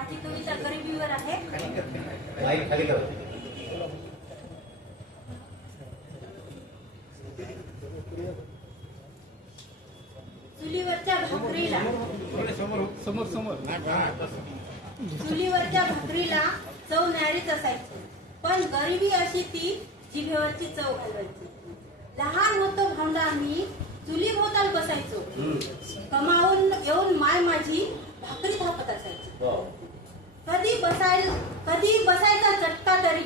माझी कविता गरिबीवर आहे. माईक खाली करा. चुलीवरच्या भाकरीला. समोर समोर चुलीवरच्या भाकरीला चव न्यारीच असायची. पण गरिबी अशी ती जिभेवरची चव घालवायची. लहान होतो भावंडा आम्ही चुली भोवताल बसायचो कमावून येऊन माय माझी भाकरी थापत असायची कधी बसाय कधी बसायचा चटका तरी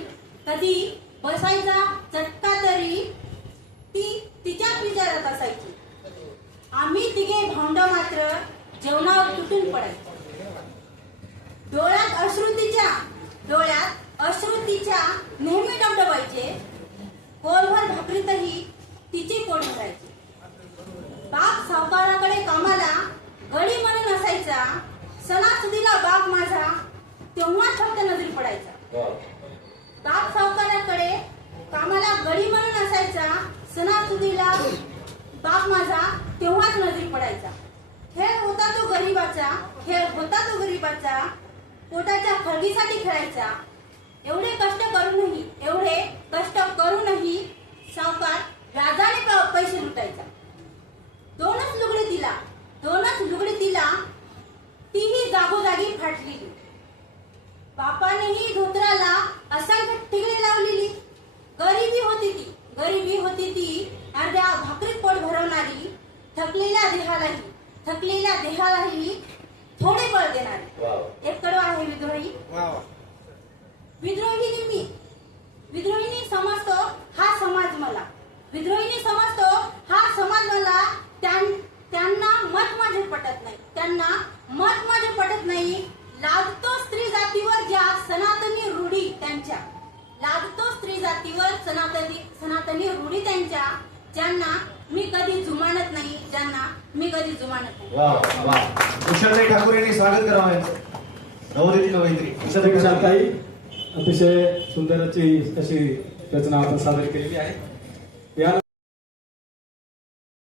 कधी बसायचा चटका तरी ती तिच्याच विचारात असायची. आम्ही तिघे भांड मात्र जेवणावर तुटून पडायचो. डोळ्यात अश्रुतीच्या डोळ्यात अश्रुतीच्या नेहमी डबडबायचे. कोलभर भाकरीतही तिची पोट भरायची. बाप सावकाराकडे कामाला गडी म्हणून असायचा सणासुदीला बाप माझा तेव्हा फक्त नजरी पडायचा. बाप सावकाराकडे कामाला गडी म्हणून असायचा सणासुदीला बाप माझा तेव्हाच नजरी पडायचा. खेळ होता तो गरीबाचा खेळ होता तो गरीबाचा पोटाच्या खळगीसाठी खेळायचा. एवढे कष्ट करूनही एवढे कष्ट करूनही सावकार बापानेही धोत्राला असंख्य ठिगळी लावलेली. गरिबी होती ती गरिबी होती ती अर्ध्या भाकरीत पोट भरवणारी थकलेल्या देहालाही थकलेल्या देहालाही थोडे बळ देणारी. एक कडवा आहे विद्रोही. विद्रोहिनी मी विद्रोहिनी समजतो हा समाज मला. विद्रोहिनी समजतो हा समाज मला त्यां- त्यांना मत माझे पटत नाही. त्यांना मत माझे पटत नाही. लादतो स्त्री जातीवर ज्या सनातनी रूढी त्यांच्या लादतो स्त्री जातीवर सनातनी सनातनी रूढी त्यांच्या ज्यांना मी कधी जुमानत नाही ज्यांना मी कधी जुमानत नाही. वा वा कुशलताई ठाकूर यांनी स्वागत करावं नवोदित कुशलताई अतिशय सुंदर अशी अशी रचना आपण सादर केलेली आहे.